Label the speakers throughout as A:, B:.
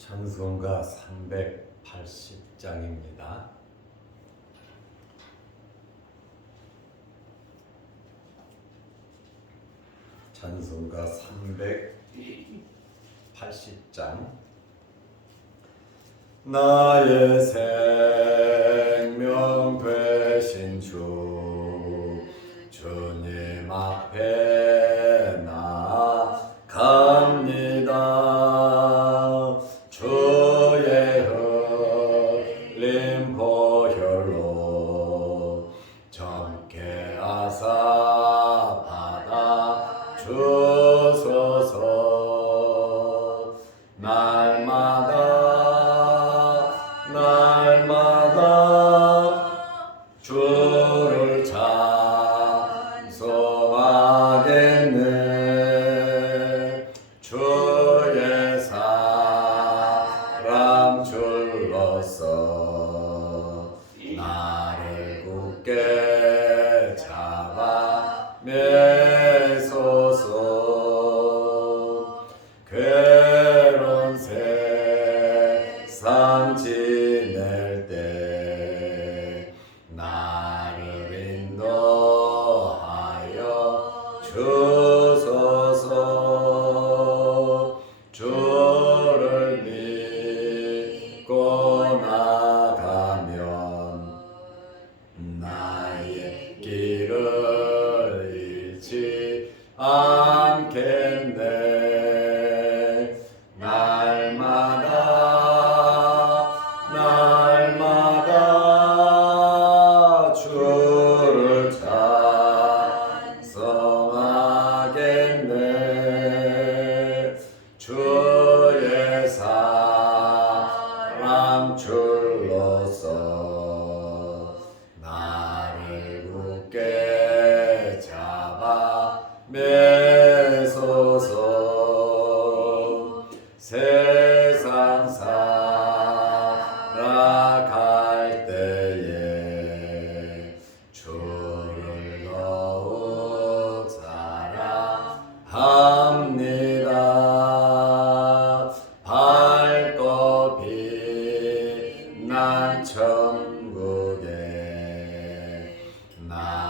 A: 찬송가 380장입니다. 찬송가 380장 나의 생 주 Uh, 천국에 나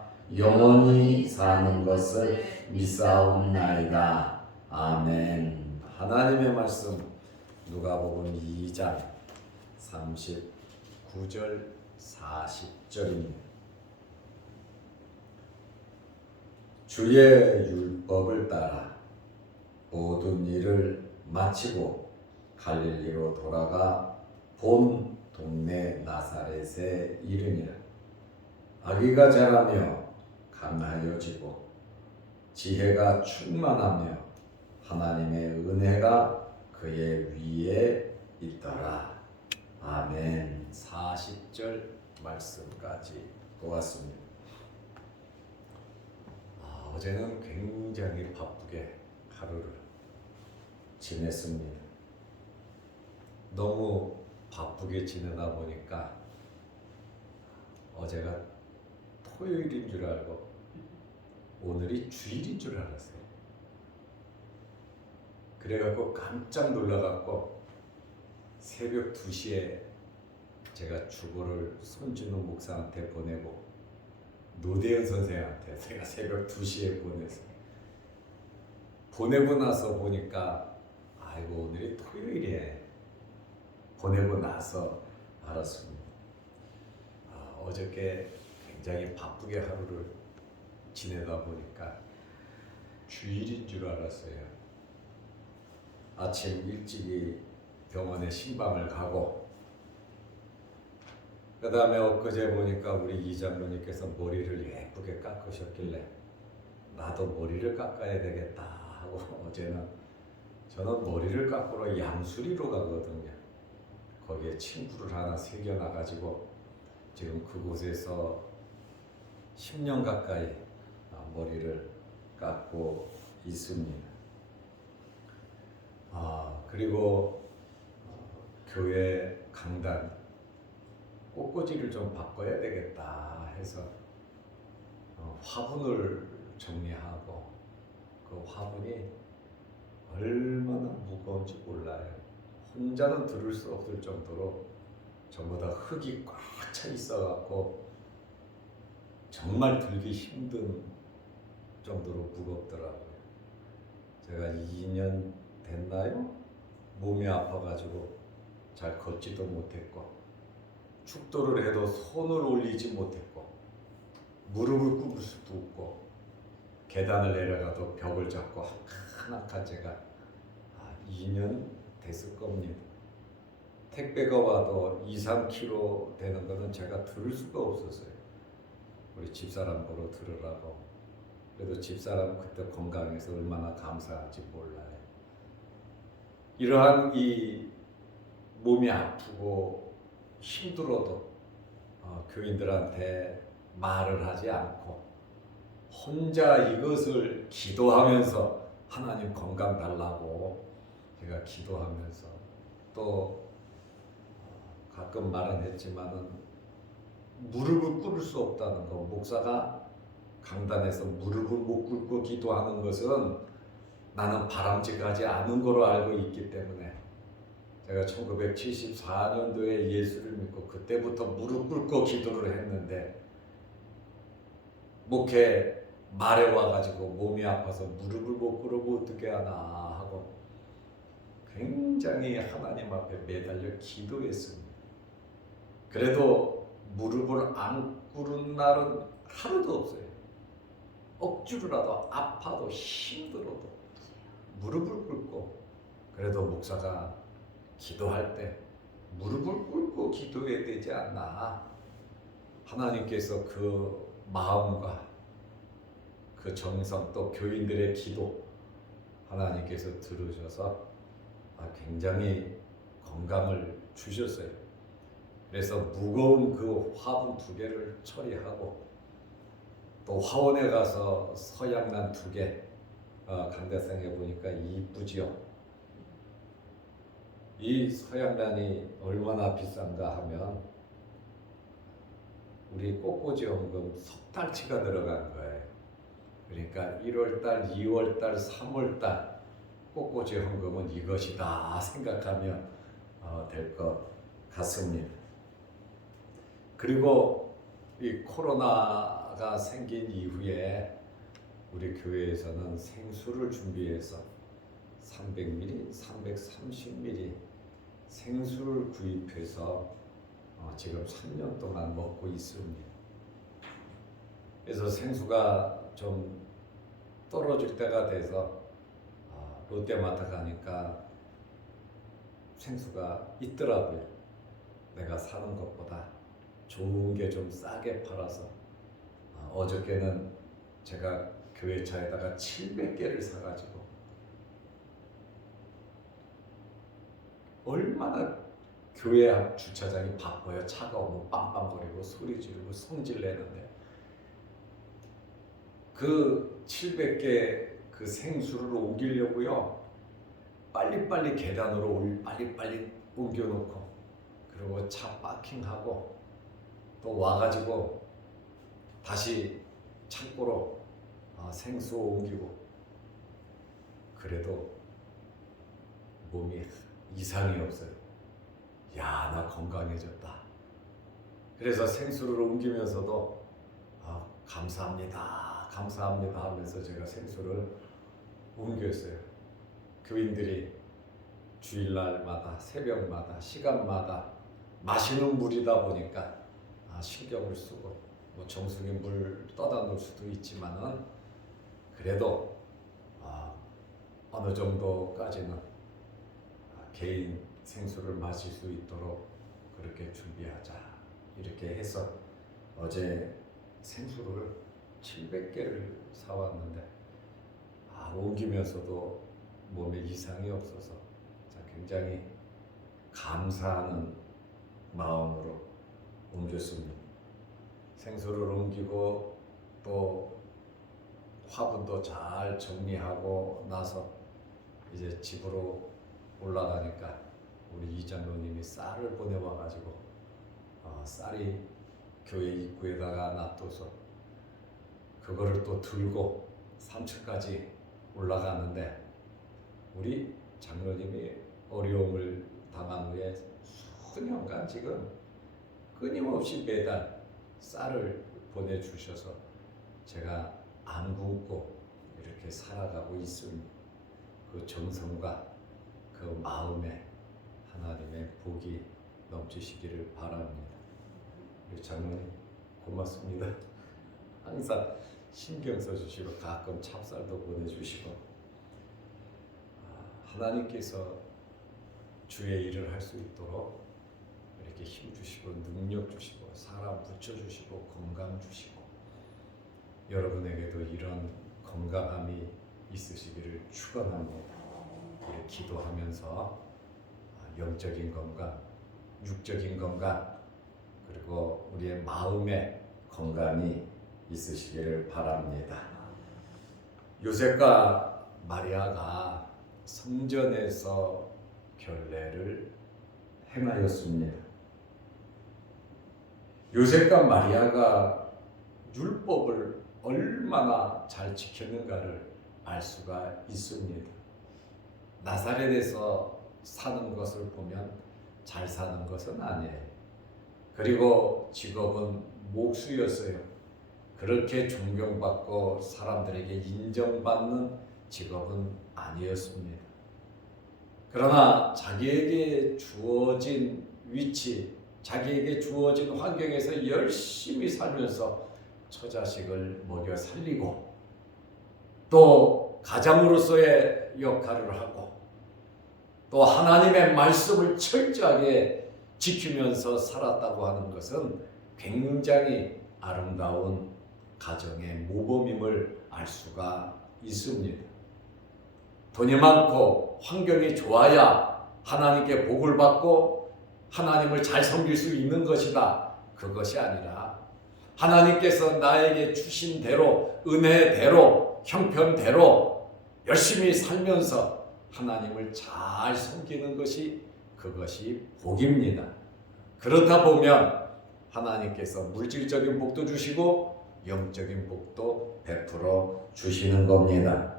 A: 영원히 사는 것을 믿사옵나이다. 아멘. 하나님의 말씀 누가복음 2장 39절 40절입니다. 주의 율법을 따라 모든 일을 마치고 갈릴리로 돌아가 본 동네 나사렛에 이르니라. 아기가 자라며 강하여지고 지혜가 충만하며 하나님의 은혜가 그의 위에 있더라. 아멘. 40절 말씀까지 보았습니다. 아, 어제는 굉장히 바쁘게 하루를 지냈습니다. 너무 바쁘게 지내다 보니까 어제가 토요일인 줄 알고 오늘이 주일인 줄 알았어요. 그래갖고 깜짝 놀라갖고 새벽 2시에 제가 주보를 손진우 목사한테 보내고 노대현 선생한테 제가 새벽 2시에 보냈어요. 보내고 나서 보니까 아이고 오늘이 토요일이에 보내고 나서 알았습니다. 아, 어저께 굉장히 바쁘게 하루를 지내다 보니까 주일인 줄 알았어요. 아침 일찍이 병원에 신방을 가고 그 다음에 엊그제 보니까 우리 이장로님께서 머리를 예쁘게 깎으셨길래 나도 머리를 깎아야 되겠다 하고 어제는 저는 머리를 깎으러 양수리로 가거든요. 거기에 친구를 하나 새겨놔가지고 지금 그곳에서 10년 가까이 아, 머리를 깎고 있습니다. 아 그리고 어, 교회 강단 꽃꽂이를 좀 바꿔야 되겠다 해서 어, 화분을 정리하고 그 화분이 얼마나 무거운지 몰라요. 혼자는 들을 수 없을 정도로 전부 다 흙이 꽉 차 있어갖고 정말 들기 힘든 정도로 무겁더라고요. 제가 2년 됐나요? 몸이 아파가지고 잘 걷지도 못했고 축도를 해도 손을 올리지 못했고 무릎을 꿇을 수도 없고 계단을 내려가도 벽을 잡고 한칸한칸 제가 아, 2년 됐을 겁니다. 택배가 와도 2, 3kg 되는 거는 제가 들을 수가 없었어요. 우리 집사람 보러 들으라고. 그래도 집사람 그때 건강해서 얼마나 감사한지 몰라요. 이러한 이 몸이 아프고 힘들어도 어, 교인들한테 말을 하지 않고 혼자 이것을 기도하면서 하나님 건강 달라고 제가 기도하면서 또 어, 가끔 말은 했지만은 무릎을 꿇을 수 없다는 거 목사가 강단에서 무릎을 못 꿇고 기도하는 것은 나는 바람직하지 않은 거로 알고 있기 때문에 제가 1974년도에 예수를 믿고 그때부터 무릎 꿇고 기도를 했는데 목회 말에 와가지고 몸이 아파서 무릎을 못 꿇고 어떻게 하나 하고 굉장히 하나님 앞에 매달려 기도했습니다. 그래도 무릎을 안 꿇은 날은 하루도 없어요. 억지로라도 아파도 힘들어도 무릎을 꿇고 그래도 목사가 기도할 때 무릎을 꿇고 기도해야 되지 않나 하나님께서 그 마음과 그 정성 또 교인들의 기도 하나님께서 들으셔서 아, 굉장히 건강을 주셨어요. 그래서 무거운 그 화분 두 개를 처리하고 또 화원에 가서 서양란 두 개, 어, 강대상에 보니까 이쁘지요. 이 서양란이 얼마나 비싼가 하면 우리 꽃꽂이 헌금 석 달치가 들어간 거예요. 그러니까 1월달, 2월달, 3월달 꽃꽂이 헌금은 이것이다 생각하면 어, 될것 같습니다. 그리고 이 코로나 가 생긴 이후에 우리 교회에서는 생수를 준비해서 300ml, 330ml 생수를 구입해서 어, 지금 3년 동안 먹고 있습니다. 그래서 생수가 좀 떨어질 때가 돼서 어, 롯데마트 가니까 생수가 있더라고요. 내가 사는 것보다 좋은 게 좀 싸게 팔아서 어, 어저께는 제가 교회 차에다가 700개를 사가지고 얼마나 교회 앞 주차장이 바빠요. 차가 오면 빵빵거리고 소리 지르고 성질 내는데 그 700개 그 생수를 옮기려고요. 빨리빨리 계단으로 올 빨리빨리 옮겨놓고 그리고 차 파킹하고 또 와가지고 다시 창고로 아, 생수 옮기고 그래도 몸이 이상이 없어요. 야, 나 건강해졌다. 그래서 생수를 옮기면서도 아, 감사합니다, 감사합니다 하면서 제가 생수를 옮겼어요. 교인들이 주일날마다 새벽마다 시간마다 마시는 물이다 보니까 아, 신경을 쓰고 뭐 정수기 물 떠다 놓을 수도 있지만은 그래도 아, 어느 정도까지는 아, 개인 생수를 마실 수 있도록 그렇게 준비하자 이렇게 해서 어제 생수를 700개를 사왔는데 아, 옮기면서도 몸에 이상이 없어서 자, 굉장히 감사하는 마음으로 옮겼습니다. 생수를 옮기고 또 화분도 잘 정리하고 나서 이제 집으로 올라가니까 우리 이장로님이 쌀을 보내와 가지고 어, 쌀이 교회 입구에다가 놔둬서 그거를 또 들고 3층까지 올라가는데 우리 장로님이 어려움을 당한 후에 수년간 지금 끊임없이 매달 쌀을 보내주셔서 제가 안 굶고 이렇게 살아가고 있습니다. 그 정성과 그 마음에 하나님의 복이 넘치시기를 바랍니다. 우리 장로님 고맙습니다. 항상 신경 써주시고 가끔 찹쌀도 보내주시고 아, 하나님께서 주의 일을 할 수 있도록 이렇게 힘 주시고 능력 주시고 사람 붙여 주시고 건강 주시고 여러분에게도 이런 건강함이 있으시기를 축원합니다. 우리 기도하면서 아, 영적인 건강, 육적인 건강 그리고 우리의 마음의 건강이 있으시기를 바랍니다. 요셉과 마리아가 성전에서 결례를 행하였습니다. 요셉과 마리아가 율법을 얼마나 잘 지켰는가를 알 수가 있습니다. 나사렛에서 사는 것을 보면 잘 사는 것은 아니에요. 그리고 직업은 목수였어요. 그렇게 존경받고 사람들에게 인정받는 직업은 아니었습니다. 그러나 자기에게 주어진 위치, 자기에게 주어진 환경에서 열심히 살면서 처자식을 먹여 살리고 또 가장으로서의 역할을 하고 또 하나님의 말씀을 철저하게 지키면서 살았다고 하는 것은 굉장히 아름다운 가정의 모범임을 알 수가 있습니다. 돈이 많고 환경이 좋아야 하나님께 복을 받고 하나님을 잘 섬길 수 있는 것이다. 그것이 아니라 하나님께서 나에게 주신 대로 은혜대로 형편대로 열심히 살면서 하나님을 잘 섬기는 것이 그것이 복입니다. 그렇다 보면 하나님께서 물질적인 복도 주시고 영적인 복도 베풀어 주시는 겁니다.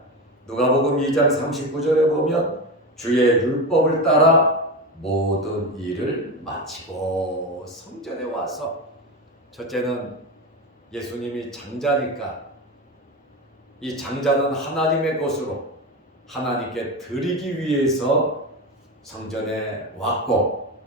A: 누가복음 2장 39절에 보면 주의 율법을 따라 모든 일을 마치고 성전에 와서 첫째는 예수님이 장자니까 이 장자는 하나님의 것으로 하나님께 드리기 위해서 성전에 왔고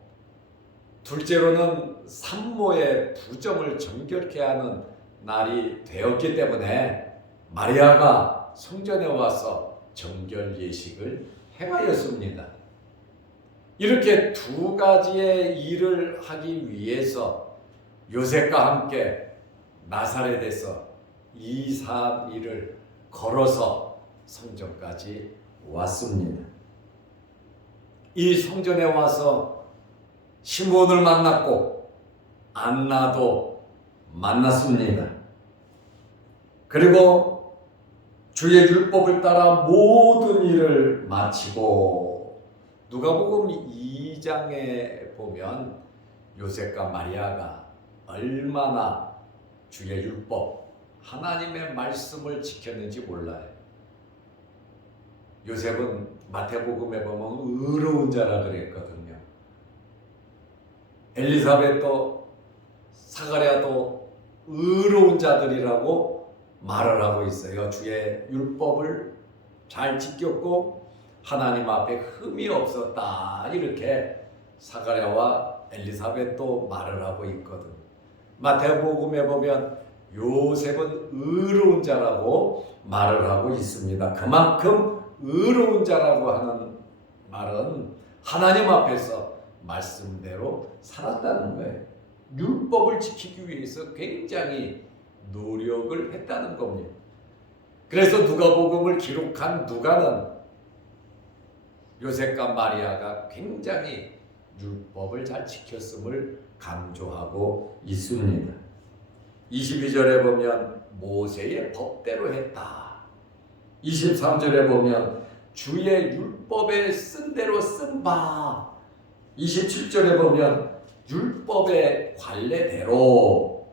A: 둘째로는 산모의 부정을 정결케 하는 날이 되었기 때문에 마리아가 성전에 와서 정결 예식을 행하였습니다. 이렇게 두 가지의 일을 하기 위해서 요셉과 함께 나사렛에서 이, 삼 일을 걸어서 성전까지 왔습니다. 이 성전에 와서 시몬을 만났고 안나도 만났습니다. 그리고 주의 율법을 따라 모든 일을 마치고 누가복음 2장에 보면 요셉과 마리아가 얼마나 주의 율법 하나님의 말씀을 지켰는지 몰라요. 요셉은 마태복음에 보면 의로운 자라 그랬거든요. 엘리사벳도 사가랴도 의로운 자들이라고 말을 하고 있어요. 주의 율법을 잘 지켰고 하나님 앞에 흠이 없었다 이렇게 사가랴와 엘리사벳도 말을 하고 있거든. 마태복음에 보면 요셉은 의로운 자라고 말을 하고 있습니다. 그만큼 의로운 자라고 하는 말은 하나님 앞에서 말씀대로 살았다는 거예요. 율법을 지키기 위해서 굉장히 노력을 했다는 겁니다. 그래서 누가복음을 기록한 누가는 요셉과 마리아가 굉장히 율법을 잘 지켰음을 강조하고 있습니다. 22절에 보면 모세의 법대로 했다. 23절에 보면 주의 율법에 쓴 대로 쓴 바. 27절에 보면 율법의 관례대로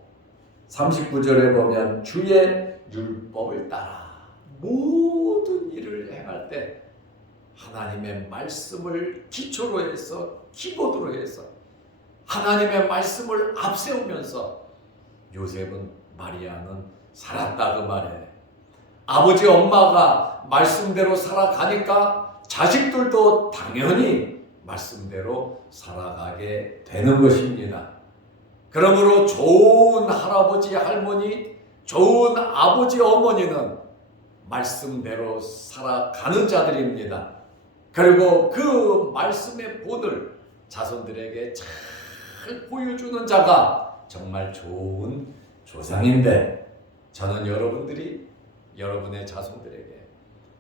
A: 39절에 보면 주의 율법을 따라 모든 일을 행할 때 하나님의 말씀을 기초로 해서 키보드로 해서 하나님의 말씀을 앞세우면서 요셉은 마리아는 살았다 그 말이에요. 아버지 엄마가 말씀대로 살아가니까 자식들도 당연히 말씀대로 살아가게 되는 것입니다. 그러므로 좋은 할아버지 할머니, 좋은 아버지 어머니는 말씀대로 살아가는 자들입니다. 그리고 그 말씀의 본을 자손들에게 잘 보여주는 자가 정말 좋은 조상인데 저는 여러분들이 여러분의 자손들에게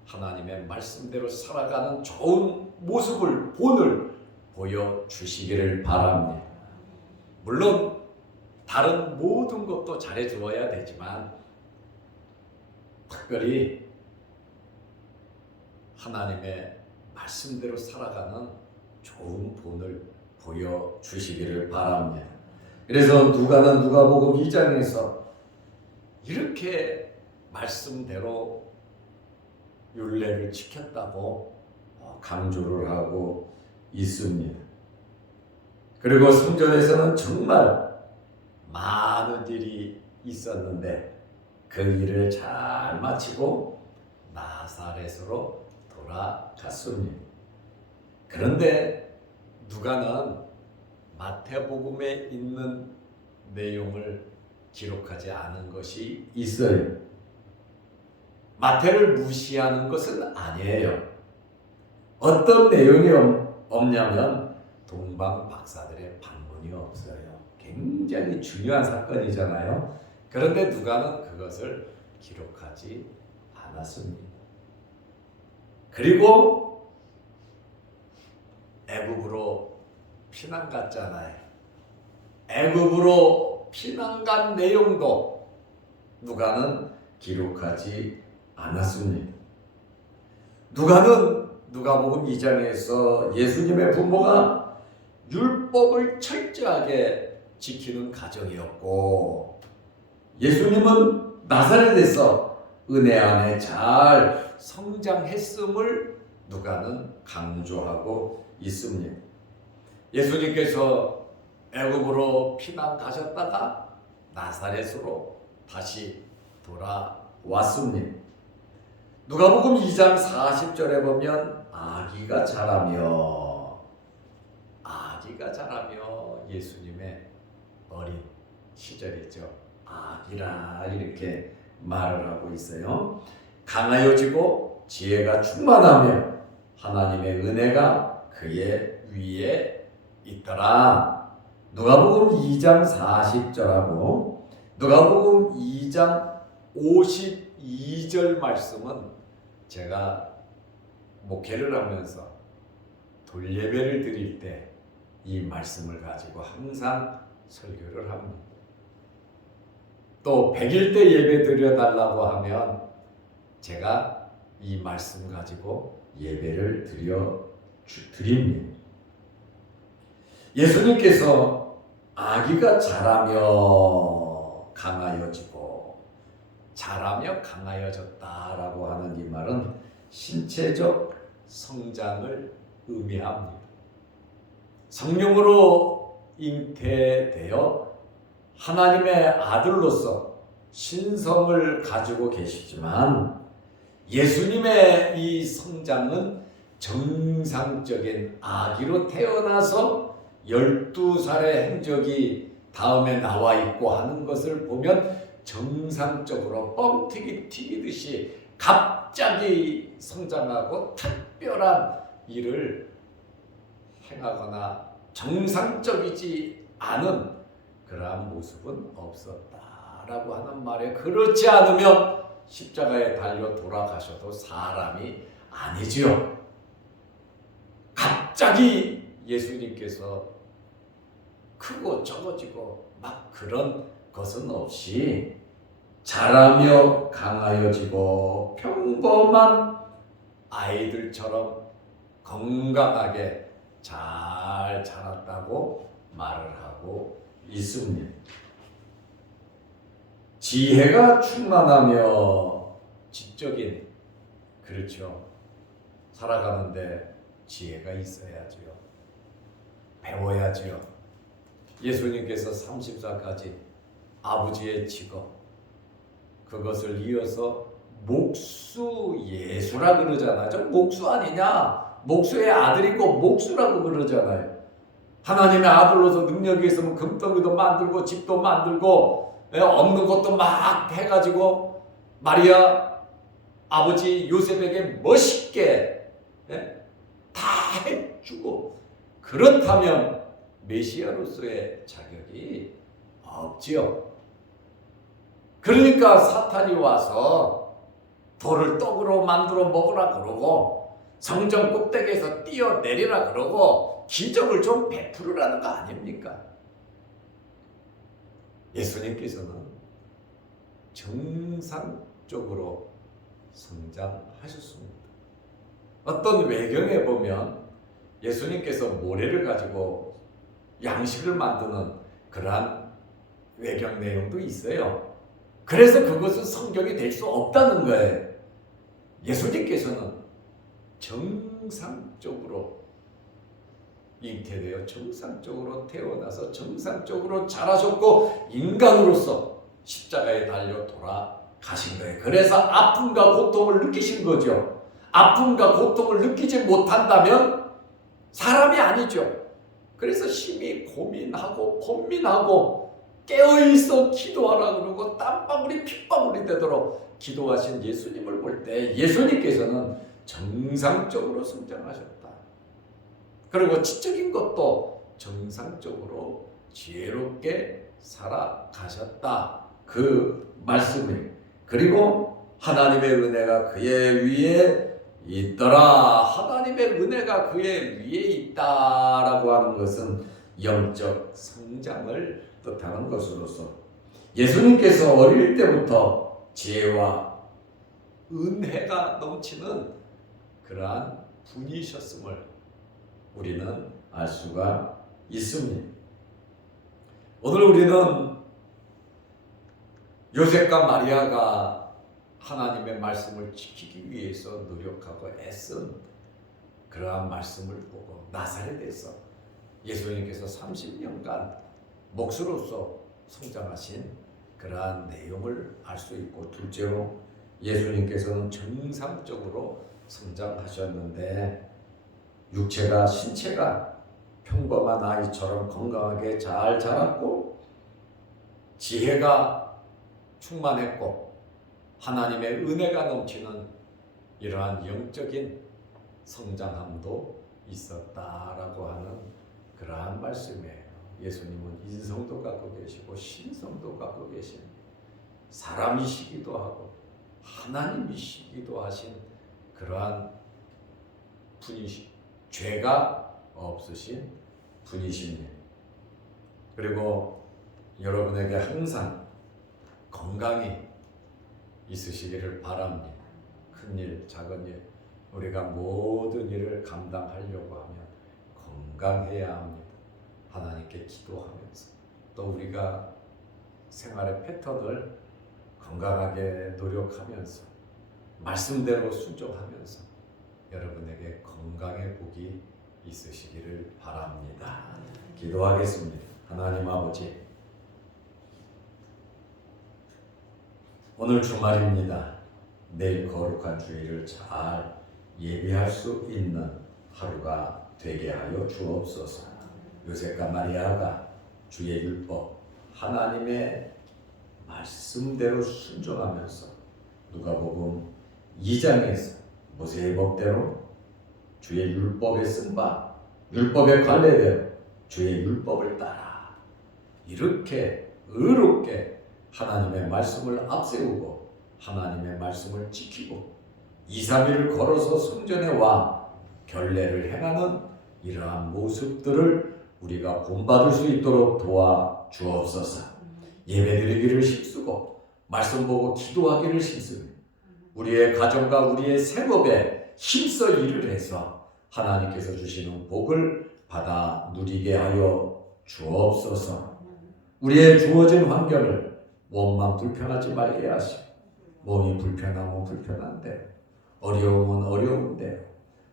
A: 하나님의 말씀대로 살아가는 좋은 모습을 본을 보여주시기를 바랍니다. 물론 다른 모든 것도 잘해 주어야 되지만 특별히 하나님의 말씀대로 살아가는 좋은 본을 보여주시기를 바랍니다. 그래서 누가는 누가복음 2장에서 이렇게 말씀대로 율례를 지켰다고 어, 강조를 하고 있습니다. 그리고 성전에서는 정말 많은 일이 있었는데 그 일을 잘 마치고 나사렛으로 돌아갔습니다. 그런데 누가는 마태복음에 있는 내용을 기록하지 않은 것이 있어요. 마태를 무시하는 것은 아니에요. 어떤 내용이 없- 없냐면 동방 박사들의 방문이 없어요. 굉장히 중요한 사건이잖아요. 그런데 누가는 그것을 기록하지 않았습니다. 그리고 애굽으로 피난 갔잖아요. 애굽으로 피난 간 내용도 누가는 기록하지 않았습니다. 누가는 누가복음 2장에서 예수님의 부모가 율법을 철저하게 지키는 가정이었고 예수님은 나사렛에서 은혜 안에 잘 성장했음을 누가는 강조하고 있습니다. 예수님께서 애굽으로 피난 가셨다가 나사렛으로 다시 돌아왔습니다. 누가복음 2장 40절에 보면 아기가 자라며 아기가 자라며 예수님의 어린 시절이죠. 아기라 이렇게 말을 하고 있어요. 강하여지고 지혜가 충만하며 하나님의 은혜가 그의 위에 있더라. 누가복음 2장 40절하고 누가복음 2장 2절 말씀은 제가 목회를 하면서 돌예배를 드릴 때 이 말씀을 가지고 항상 설교를 합니다. 또 100일 때 예배 드려달라고 하면 제가 이 말씀 가지고 예배를 드려 주- 드립니다. 예수님께서 아기가 자라며 강하여지고 자라며 강하여졌다라고 하는 이 말은 신체적 성장을 의미합니다. 성령으로 잉태되어 하나님의 아들로서 신성을 가지고 계시지만 예수님의 이 성장은 정상적인 아기로 태어나서 12살의 행적이 다음에 나와 있고 하는 것을 보면 정상적으로 뻥튀기 튀기듯이 갑자기 성장하고 특별한 일을 행하거나 정상적이지 않은 그러한 모습은 없었다라고 하는 말에 그렇지 않으면 십자가에 달려 돌아가셔도 사람이 아니지요. 갑자기 예수님께서 크고 적어지고 막 그런 것은 없이 자라며 강하여지고 평범한 아이들처럼 건강하게 잘 자랐다고 말을 하고 있습니다. 지혜가 충만하며 지적인 그렇죠. 살아가는데 지혜가 있어야지요. 배워야지요. 예수님께서 30살까지 아버지의 직업 그것을 이어서 목수 예수라 그러잖아요. 저 목수 아니냐? 목수의 아들이고 목수라고 그러잖아요. 하나님의 아들로서 능력이 있으면 금덩이도 만들고 집도 만들고 예, 없는 것도 막 해가지고 마리아 아버지 요셉에게 멋있게 예, 다 해주고 그렇다면 메시아로서의 자격이 없지요. 그러니까 사탄이 와서 돌을 떡으로 만들어 먹으라 그러고 성전 꼭대기에서 뛰어내리라 그러고 기적을 좀 베풀으라는 거 아닙니까? 예수님께서는 정상적으로 성장하셨습니다. 어떤 외경에 보면 예수님께서 모래를 가지고 양식을 만드는 그러한 외경 내용도 있어요. 그래서 그것은 성경이 될 수 없다는 거예요. 예수님께서는 정상적으로 잉태되어 정상적으로 태어나서 정상적으로 자라셨고 인간으로서 십자가에 달려 돌아가신 거예요. 그래서 아픔과 고통을 느끼신 거죠. 아픔과 고통을 느끼지 못한다면 사람이 아니죠. 그래서 심히 고민하고 고민하고 깨어있어 기도하라 그러고 땀방울이 핏방울이 되도록 기도하신 예수님을 볼 때 예수님께서는 정상적으로 성장하셨다. 그리고 지적인 것도 정상적으로 지혜롭게 살아가셨다. 그 말씀이 그리고 하나님의 은혜가 그의 위에 있더라. 하나님의 은혜가 그의 위에 있다라고 하는 것은 영적 성장을 뜻하는 것으로서 예수님께서 어릴 때부터 지혜와 은혜가 넘치는 그러한 분이셨음을 우리는 알 수가 있습니다. 오늘 우리는 요셉과 마리아가 하나님의 말씀을 지키기 위해서 노력하고 애쓴 그러한 말씀을 보고 나사렛에서 예수님께서 30년간 목수로서 성장하신 그러한 내용을 알 수 있고 둘째로 예수님께서는 정상적으로 성장하셨는데 육체가 신체가 평범한 아이처럼 건강하게 잘 자랐고 지혜가 충만했고 하나님의 은혜가 넘치는 이러한 영적인 성장함도 있었다라고 하는 그러한 말씀이에요. 예수님은 인성도 갖고 계시고 신성도 갖고 계신 사람이시기도 하고 하나님이시기도 하신 그러한 분이시 죄가 없으신 분이십니다. 그리고 여러분에게 항상 건강이 있으시기를 바랍니다. 큰 일, 작은 일, 우리가 모든 일을 감당하려고 하면 건강해야 합니다. 하나님께 기도하면서 또 우리가 생활의 패턴을 건강하게 노력하면서 말씀대로 순종하면서 여러분에게 건강의 복이 있으시기를 바랍니다. 기도하겠습니다. 하나님 아버지 오늘 주말입니다. 내일 거룩한 주일을 잘 예비할 수 있는 하루가 되게 하여 주옵소서. 요셉과 마리아가 주의 율법 하나님의 말씀대로 순종하면서 누가복음 2장에서 모세의 법대로 주의 율법에 쓴 바 율법의 관례대로 주의 율법을 따라 이렇게 의롭게 하나님의 말씀을 앞세우고 하나님의 말씀을 지키고 2, 3일을 걸어서 성전에 와 결례를 행하는 이러한 모습들을 우리가 본받을 수 있도록 도와 주옵소서. 예배드리기를 힘쓰고 말씀 보고 기도하기를 힘쓰며 우리의 가정과 우리의 생업에 힘써 일을 해서 하나님께서 주시는 복을 받아 누리게 하여 주옵소서. 우리의 주어진 환경을 몸만 불편하지 말게 하시고 몸이 불편하면 불편한 대로 어려움은 어려운 대로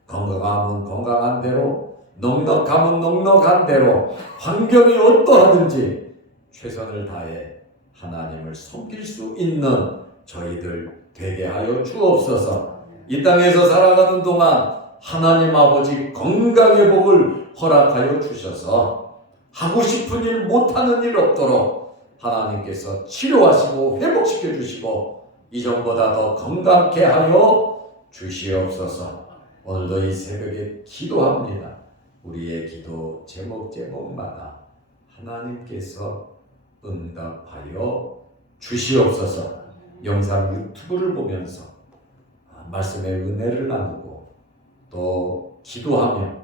A: 건강하면 건강한 대로 넉넉하면 넉넉한 대로 환경이 어떠하든지 최선을 다해 하나님을 섬길 수 있는 저희들 되게 하여 주옵소서. 이 땅에서 살아가는 동안 하나님 아버지 건강의 복을 허락하여 주셔서 하고 싶은 일 못하는 일 없도록 하나님께서 치료하시고 회복시켜 주시고 이전보다 더 건강케 하여 주시옵소서. 오늘도 이 새벽에 기도합니다. 우리의 기도 제목 제목마다 하나님께서 응답하여 주시옵소서. 영상 유튜브를 보면서 말씀의 은혜를 나누고 또 기도하며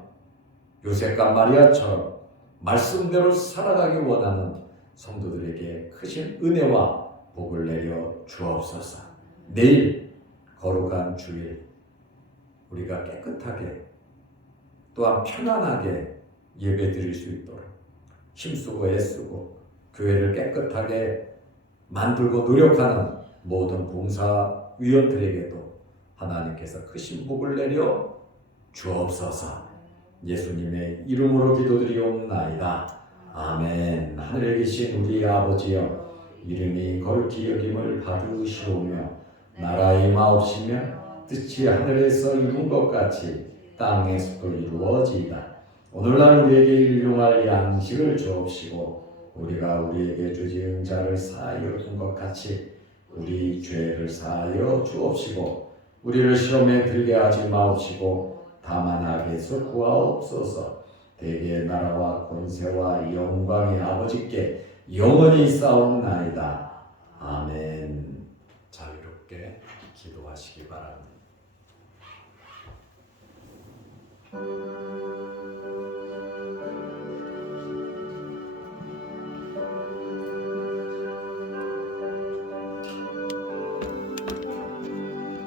A: 요셉과 마리아처럼 말씀대로 살아가기 원하는 성도들에게 크신 은혜와 복을 내려 주옵소서. 내일 거룩한 주일 우리가 깨끗하게 또한 편안하게 예배 드릴 수 있도록 힘쓰고 애쓰고 교회를 깨끗하게 만들고 노력하는 모든 봉사위원들에게도 하나님께서 크신 복을 내려 주옵소서 예수님의 이름으로 기도드리옵나이다. 아멘. 하늘에 계신 우리 아버지여 이름이 거룩히 여김을 받으시오며 나라의 마옵시며 뜻이 하늘에서 이룬 것 같이 땅에서도 이루어지이다. 오늘날 우리에게 일용할 양식을 주옵시고 우리가 우리에게 주지은 자를 사하여 준것 같이 우리 죄를 사하여 주옵시고 우리를 시험에 들게 하지 마옵시고 다만 악에서 구하옵소서 대개의 나라와 권세와 영광의 아버지께 영원히 싸움나이다. 아멘. 자유롭게 기도하시기 바랍니다.